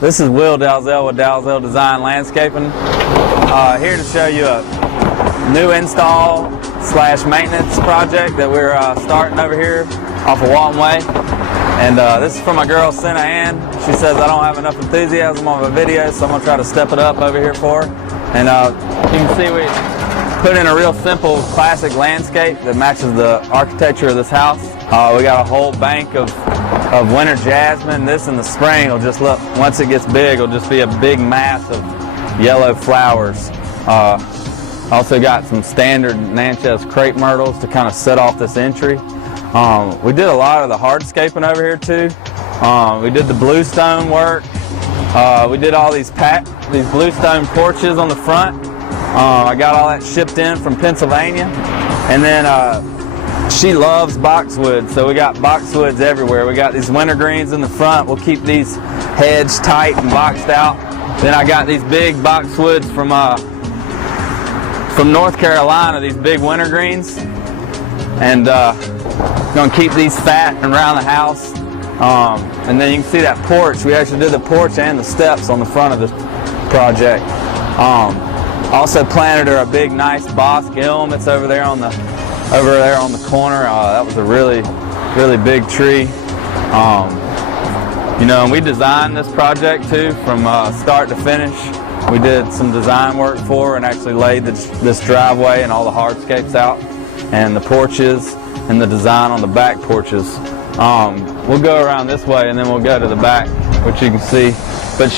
This is Will Dalzell with Dalzell Design Landscaping. Here to show you a new install / maintenance project that we're starting over here off of Walton Way. And this is for my girl Senna Ann. She says I don't have enough enthusiasm on my video, so I'm going to try to step it up over here for her. And you can see we put in a real simple classic landscape that matches the architecture of this house. We got a whole bank of winter jasmine. This in the spring will just look, once it gets big, it'll just be a big mass of yellow flowers. Also got some standard Natchez crepe myrtles to kind of set off this entry. We did a lot of the hardscaping over here too. We did the bluestone work. We did all these bluestone porches on the front. I got all that shipped in from Pennsylvania. And then she loves boxwood, so we got boxwoods everywhere. We got these wintergreens in the front. We'll keep these hedged tight and boxed out. Then I got these big boxwoods from North Carolina, these big wintergreens. And gonna keep these fat and around the house. And then you can see that porch. We actually did the porch and the steps on the front of this project. Also planted her a big nice Bosque elm that's over there on the corner. That was a really big tree. You know, and we designed this project too from start to finish. We did some design work for her and actually laid this driveway and all the hardscapes out and the porches and the design on the back porches. We'll go around this way and then we'll go to the back, which you can see. But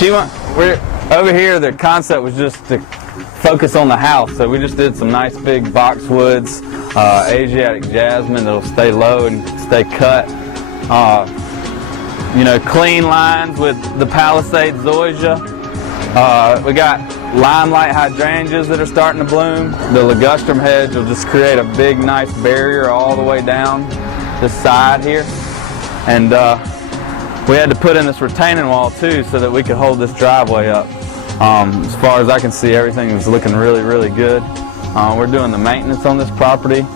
we're over here. The concept was just to focus on the house, so we just did some nice big boxwoods, Asiatic jasmine that'll stay low and stay cut. You know, clean lines with the Palisade zoysia. We got limelight hydrangeas that are starting to bloom. The ligustrum hedge will just create a big nice barrier all the way down this side here. And we had to put in this retaining wall too so that we could hold this driveway up. As far as I can see, everything is looking really good. We're doing the maintenance on this property.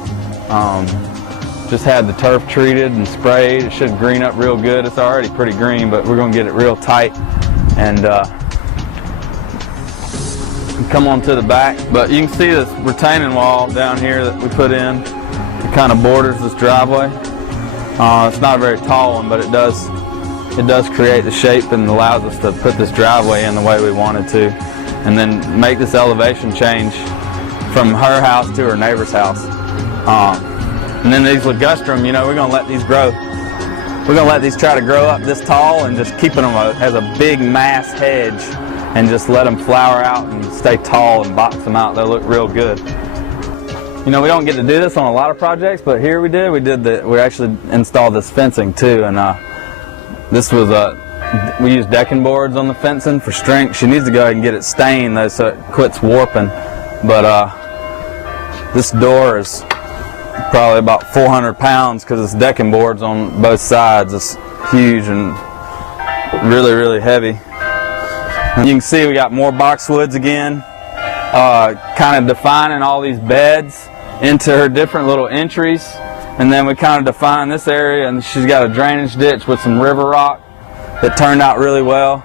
Just had the turf treated and sprayed. It should green up real good. It's already pretty green, but we're going to get it real tight and come on to the back. But you can see this retaining wall down here that we put in. It kind of borders this driveway. It's not a very tall one, but it does create the shape and allows us to put this driveway in the way we wanted to, and then make this elevation change from her house to her neighbor's house. And then these ligustrum, you know, we're going to let these grow. We're going to let these try to grow up this tall and just keeping them as a big mass hedge and just let them flower out and stay tall and box them out. They'll look real good. You know, we don't get to do this on a lot of projects, but here we actually installed this fencing too, and this was we used decking boards on the fencing for strength. She needs to go ahead and get it stained though so it quits warping. But this door is probably about 400 pounds because it's decking boards on both sides. It's huge and really heavy. And you can see we got more boxwoods again, kind of defining all these beds into her different little entries. And then we kind of define this area, and she's got a drainage ditch with some river rock that turned out really well.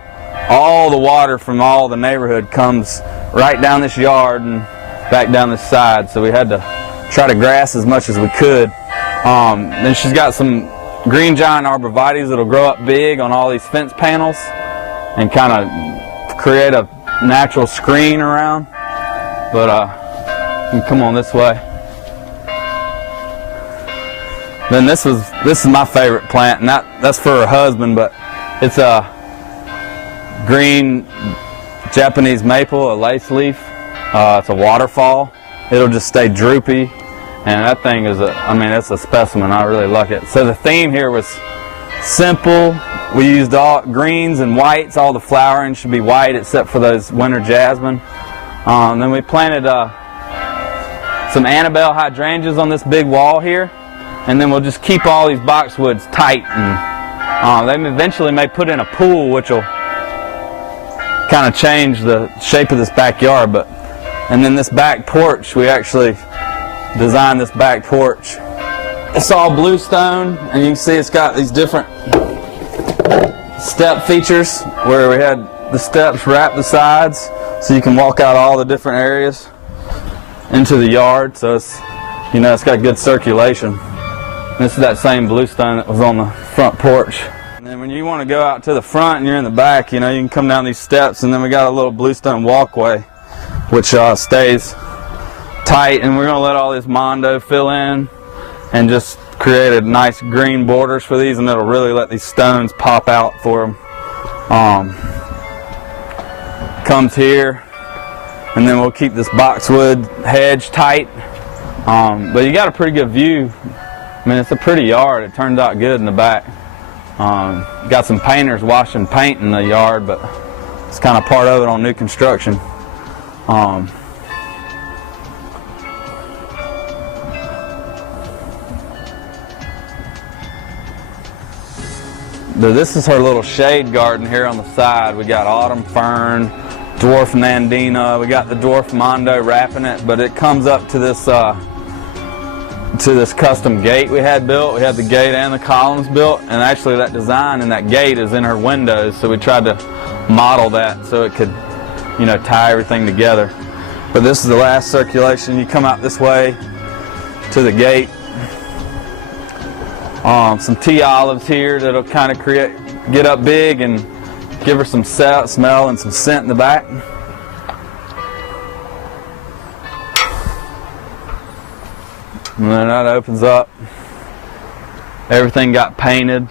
All the water from all the neighborhood comes right down this yard and back down this side, so we had to try to grass as much as we could. Then she's got some green giant arborvitaes that'll grow up big on all these fence panels and kind of create a natural screen around. But you can come on this way. Then this is my favorite plant, and that's for her husband, but it's a green Japanese maple, a lace leaf. It's a waterfall. It'll just stay droopy, and that thing is it's a specimen. I really like it. So the theme here was simple. We used all greens and whites. All the flowering should be white except for those winter jasmine. Then we planted some Annabelle hydrangeas on this big wall here. And then we'll just keep all these boxwoods tight, and they eventually may put in a pool, which will kind of change the shape of this backyard. And then this back porch, we actually designed this back porch. It's all bluestone, and you can see it's got these different step features where we had the steps wrap the sides so you can walk out all the different areas into the yard. So it's, you know, it's got good circulation. This is that same bluestone that was on the front porch. And then when you want to go out to the front and you're in the back, you know, you can come down these steps, and then we got a little bluestone walkway which stays tight, and we're going to let all this Mondo fill in and just create a nice green borders for these, and it'll really let these stones pop out for them. Comes here, and then we'll keep this boxwood hedge tight. But you got a pretty good view. I mean, it's a pretty yard. It turns out good in the back. Got some painters washing paint in the yard, but it's kind of part of it on new construction. This is her little shade garden here on the side. We got autumn fern, dwarf nandina. We got the dwarf mondo wrapping it, but it comes up to this custom gate we had built. We had the gate and the columns built, and actually that design and that gate is in her windows, so we tried to model that so it could, you know, tie everything together. But this is the last circulation. You come out this way to the gate. Some tea olives here that'll kind of get up big and give her some smell and some scent in the back. And then that opens up. Everything got painted.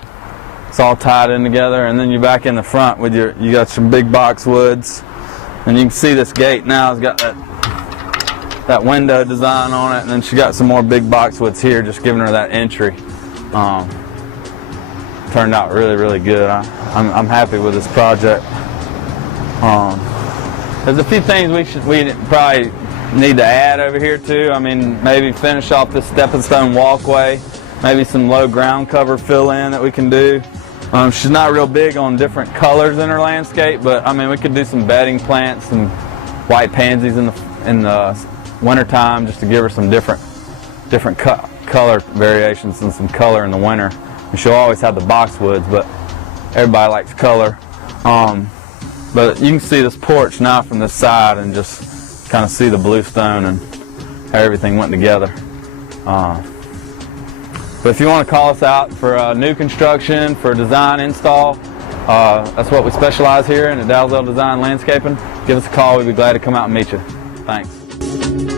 It's all tied in together, and then you're back in the front with you got some big boxwoods, and you can see this gate now has got that window design on it, and then she got some more big boxwoods here, just giving her that entry. Turned out really, really good. I'm happy with this project. There's a few things we probably need to add over here too. I mean, maybe finish off this stepping stone walkway, maybe some low ground cover fill in that we can do. She's not real big on different colors in her landscape, but I mean, we could do some bedding plants and white pansies in the wintertime, just to give her some different color variations and some color in the winter. And she'll always have the boxwoods, but everybody likes color. But you can see this porch now from this side and just kind of see the bluestone and how everything went together. But if you want to call us out for new construction, for design install, that's what we specialize here in at Dalzell Design Landscaping. Give us a call. We'd be glad to come out and meet you. Thanks.